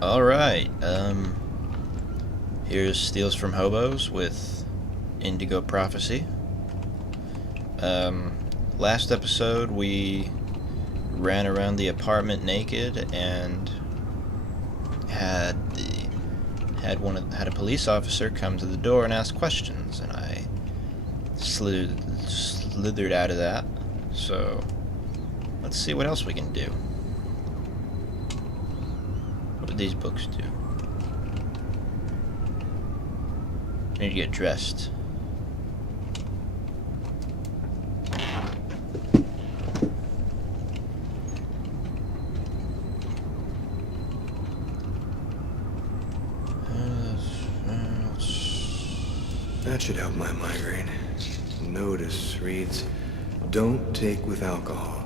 Alright, here's Steals from Hobos with Indigo Prophecy. Last episode we ran around the apartment naked and had a police officer come to the door and ask questions, and I slithered out of that. So let's see what else we can do. What would these books do? I need to get dressed. That should help my migraine. Notice reads, "Don't take with alcohol."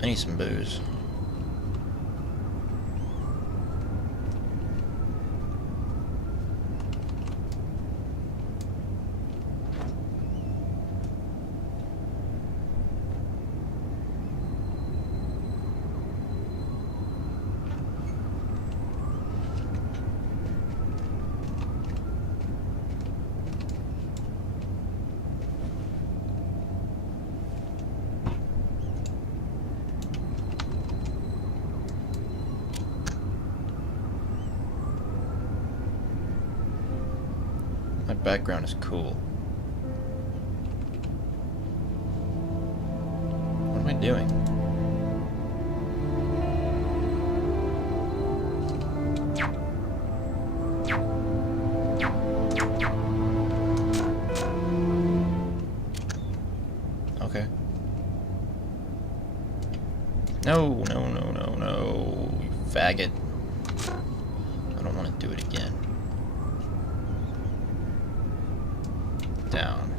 I need some booze. My background is cool. What am I doing? Okay. No, you faggot. I don't want to do it again. Down.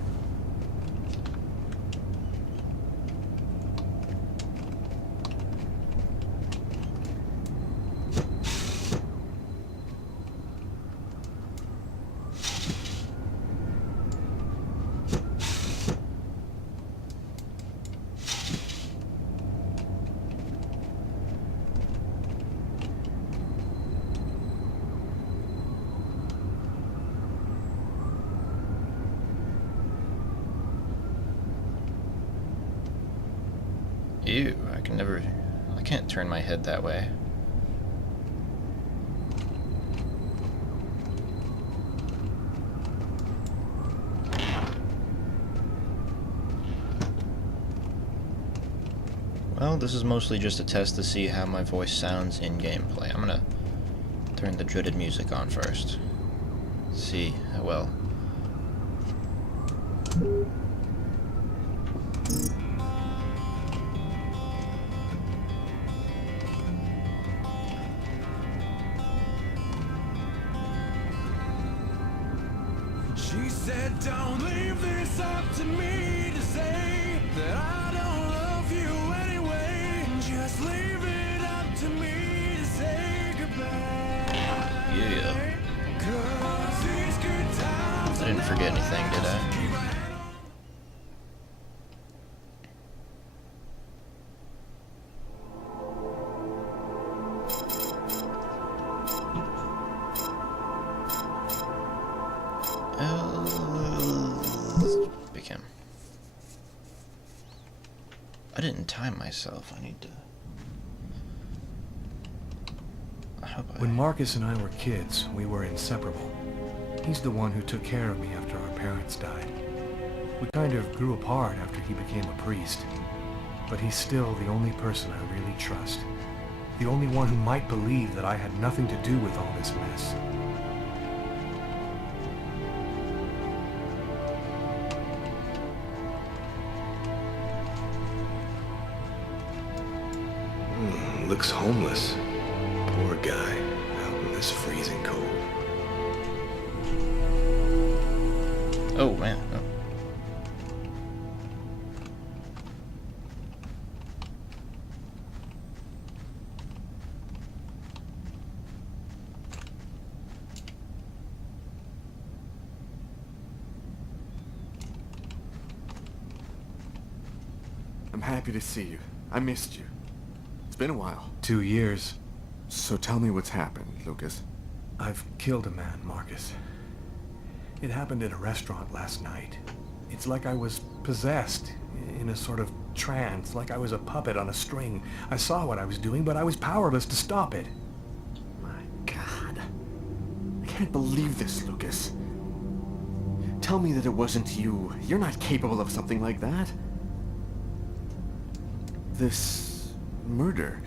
Ew, I can't turn my head that way. Well, this is mostly just a test to see how my voice sounds in gameplay. I'm gonna turn the dreaded music on first. See how well. She said, "Don't leave this up to me to say that I don't love you anyway. Just leave it up to me to say goodbye." Yeah. 'Cause these good times I didn't forget anything, did I? Pick him. I didn't time myself. I need to. I hope When Marcus and I were kids, we were inseparable. He's the one who took care of me after our parents died. We kind of grew apart after he became a priest. But he's still the only person I really trust. The only one who might believe that I had nothing to do with all this mess. Looks homeless. Poor guy, out in this freezing cold. Oh man. Oh. I'm happy to see you. I missed you. It's been a while. 2 years. So tell me what's happened, Lucas. I've killed a man, Marcus. It happened in a restaurant last night. It's like I was possessed, in a sort of trance, like I was a puppet on a string. I saw what I was doing, but I was powerless to stop it. My God. I can't believe this, Lucas. Tell me that it wasn't you. You're not capable of something like that. This murder,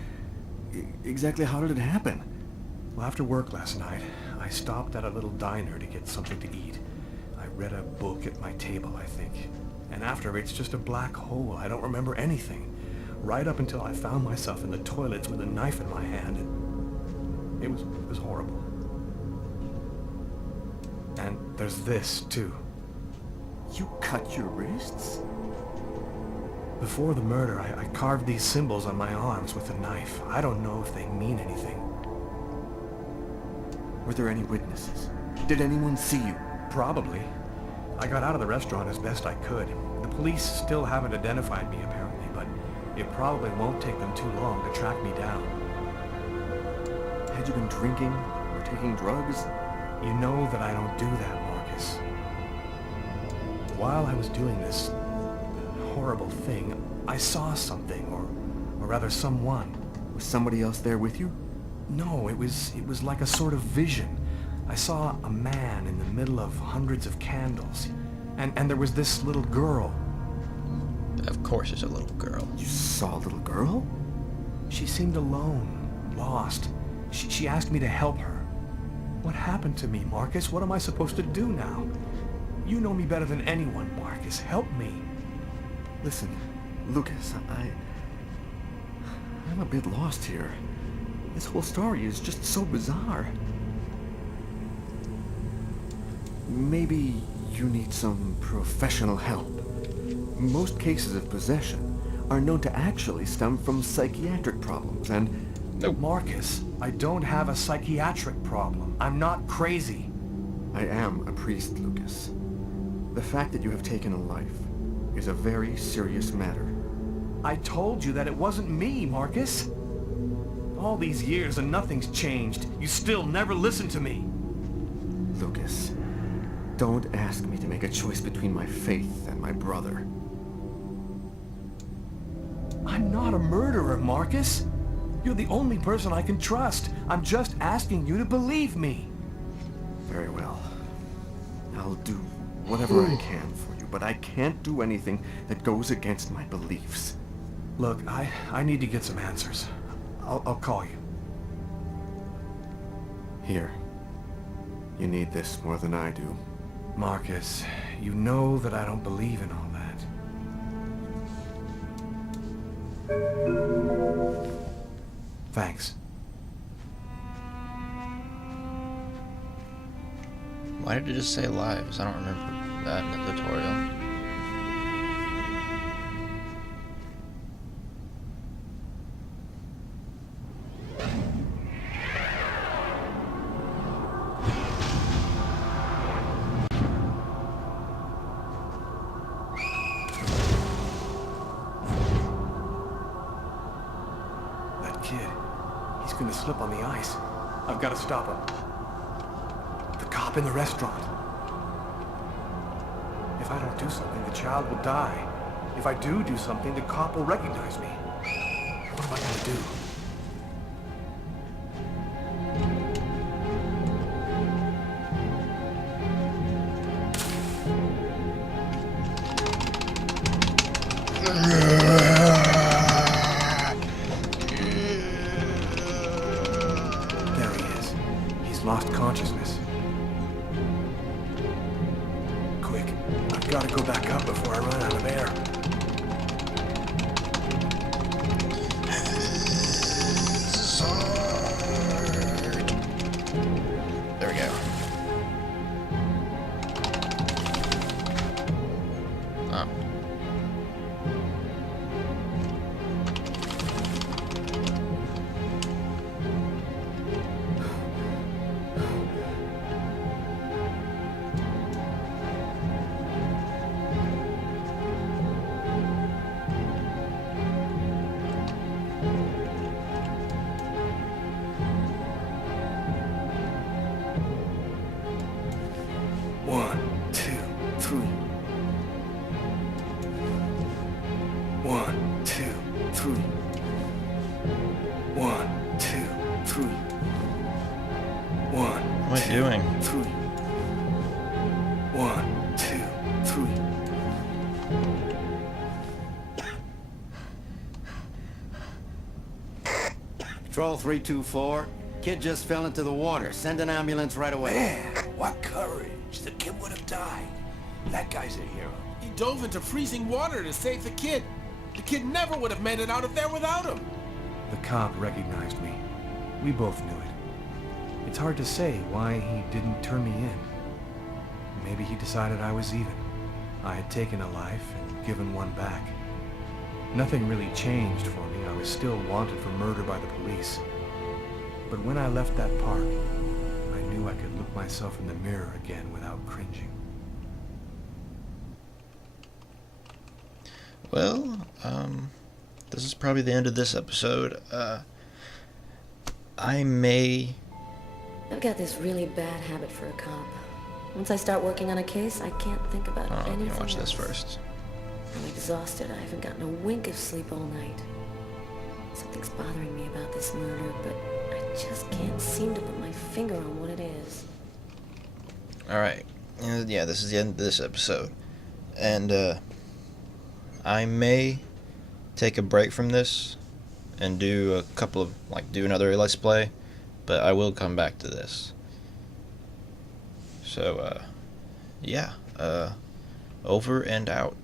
exactly how did it happen? Well, after work last night, I stopped at a little diner to get something to eat. I read a book at my table, I think. And after, it's just a black hole. I don't remember anything. Right up until I found myself in the toilets with a knife in my hand. It was horrible. And there's this, too. You cut your wrists? Before the murder, I carved these symbols on my arms with a knife. I don't know if they mean anything. Were there any witnesses? Did anyone see you? Probably. I got out of the restaurant as best I could. The police still haven't identified me, apparently, but it probably won't take them too long to track me down. Had you been drinking or taking drugs? You know that I don't do that, Marcus. While I was doing this horrible thing, I saw something, or rather someone. Was somebody else there with you? No, it was like a sort of vision. I saw a man in the middle of hundreds of candles, and there was this little girl. Of course it's a little girl. You saw a little girl? She seemed alone, lost. She asked me to help her. What happened to me, Marcus? What am I supposed to do now? You know me better than anyone, Marcus. Help me. Listen, Lucas, I'm a bit lost here. This whole story is just so bizarre. Maybe you need some professional help. Most cases of possession are known to actually stem from psychiatric problems, and... No, Marcus, I don't have a psychiatric problem. I'm not crazy. I am a priest, Lucas. The fact that you have taken a life is a very serious matter. I told you that it wasn't me, Marcus. All these years and nothing's changed. You still never listen to me. Lucas, don't ask me to make a choice between my faith and my brother. I'm not a murderer, Marcus. You're the only person I can trust. I'm just asking you to believe me. Very well. I'll do whatever I can for you, but I can't do anything that goes against my beliefs. Look, I need to get some answers. I'll call you. Here. You need this more than I do. Marcus, you know that I don't believe in all that. Thanks. Why did it just say lives? I don't remember that in the tutorial. He's gonna slip on the ice. I've got to stop him. The cop in the restaurant. If I don't do something, the child will die. If I do something, the cop will recognize me. What am I gonna do? Lost consciousness. Quick, I've got to go back up before I run out of air. There we go. Oh. 1, 2, 3. 1, 2, 3. 1. What am I doing? 3. 1, 2, 3. Patrol 324. Kid just fell into the water. Send an ambulance right away. Man, what courage. The kid would have died. That guy's a hero. He dove into freezing water to save the kid. The kid never would have made it out of there without him. The cop recognized me. We both knew it. It's hard to say why he didn't turn me in. Maybe he decided I was even. I had taken a life and given one back. Nothing really changed for me. I was still wanted for murder by the police. But when I left that park, I knew I could look myself in the mirror again without cringing. Well, this is probably the end of this episode. I've got this really bad habit for a cop. Once I start working on a case, I can't think about Oh, anything you watch this else. first. I'm exhausted. I haven't gotten a wink of sleep all night. Something's bothering me about this murder, but I just can't seem to put my finger on what it is. Alright. Yeah, this is the end of this episode. And, I may take a break from this and do a couple of, do another Let's Play, but I will come back to this. So, yeah, over and out.